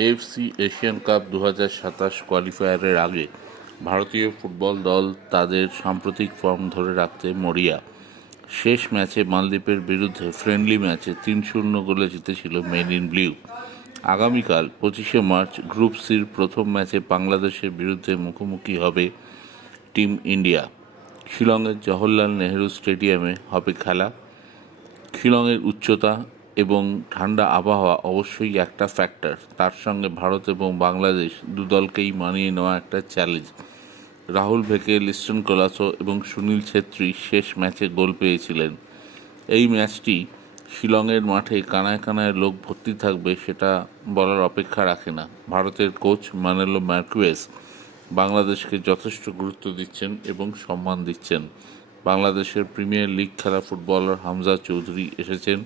AFC Asian cup 2027 কোয়ালিফায়ারের আগে ভারতীয় football দল তাদের সাম্প্রতিক ফর্ম ধরে রাখতে মরিয়া। শেষ ম্যাচে মালদ্বীপের বিরুদ্ধে ফ্রেন্ডলি ম্যাচে 3-0 গোলে জিতেছিল মেন ইন ব্লু। আগামীকাল 25শে মার্চ গ্রুপ সির প্রথম ম্যাচে বাংলাদেশের বিরুদ্ধে মুখোমুখি হবে টিম ইন্ডিয়া। শিলংয়ের জওহরলাল নেহেরু স্টেডিয়ামে হবে খেলা। শিলংয়ের উচ্চতা এবং ঠান্ডা আবহাওয়া অবশ্যই একটা ফ্যাক্টর, তার সঙ্গে ভারত এবং বাংলাদেশ দুদলকেই মানিয়ে নেওয়া একটা চ্যালেঞ্জ। রাহুল ভেকে, লিস্টন কোলাসো এবং সুনীল ছেত্রী শেষ ম্যাচে গোল পেয়েছিলেন। এই ম্যাচটি শিলংয়ের মাঠে কানায় কানায় লোক ভর্তি থাকবে সেটা বলার অপেক্ষা রাখে না। ভারতের কোচ মানেলো মার্কুয়েস বাংলাদেশকে যথেষ্ট গুরুত্ব দিচ্ছেন এবং সম্মান দিচ্ছেন। বাংলাদেশের প্রিমিয়ার লিগ খেলা ফুটবলার হামজা চৌধুরী এসেছেন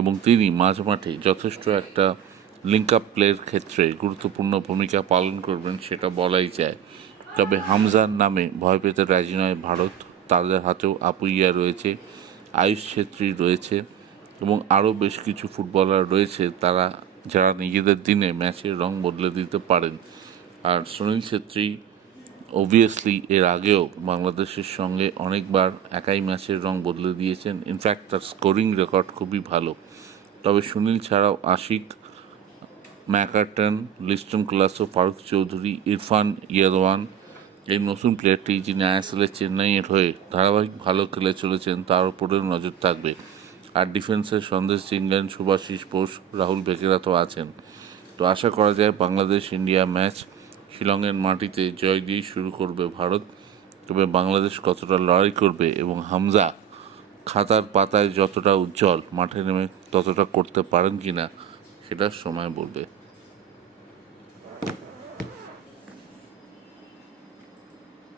এবং তিনি মাঝমাঠে যথেষ্ট একটা লিঙ্ক আপ প্লের ক্ষেত্রে গুরুত্বপূর্ণ ভূমিকা পালন করবেন সেটা বলাই যায়। তবে হামজার নামে ভয় পেতে রাজি নয় ভারত। তাদের হাতেও আপুইয়া রয়েছে, আয়ুষ ছেত্রী রয়েছে এবং আরও বেশ কিছু ফুটবলার রয়েছে যারা নিজেদের দিনে ম্যাচের রং বদলে দিতে পারেন। আর সুনীল ছেত্রী অবভিয়াসলি এর আগেও বাংলাদেশের সঙ্গে অনেকবার একাই ম্যাচের রং বদলে দিয়েছেন। ইনফ্যাক্ট তার স্কোরিং রেকর্ড খুবই ভালো। তবে সুনীল ছাড়াও আশিক, ম্যাকার্টন, লিস্টন কোলাসো, ফারুক চৌধুরী, ইরফান ইয়াদওয়ান, এই নতুন প্লেয়ারটি যিনি আইএসএলের চেন্নাইয়ের হয়ে ধারাবাহিক ভালো খেলে চলেছেন তার উপরেও নজর থাকবে। আর ডিফেন্সের সন্দেশ ইংল্যান্ড, শুভাশিস বোস, রাহুল ভেকেরা তো আছেন। তো আশা করা যায় বাংলাদেশ ইন্ডিয়া ম্যাচ শিলংয়ের মাটিতে জয় দিয়ে শুরু করবে ভারত। তবে বাংলাদেশ কতটা লড়াই করবে এবং হামজা খাতার পাতায় যতটা উজ্জ্বল মাঠে নেমে ততটা করতে পারেন কিনা সেটা সময় বলবে।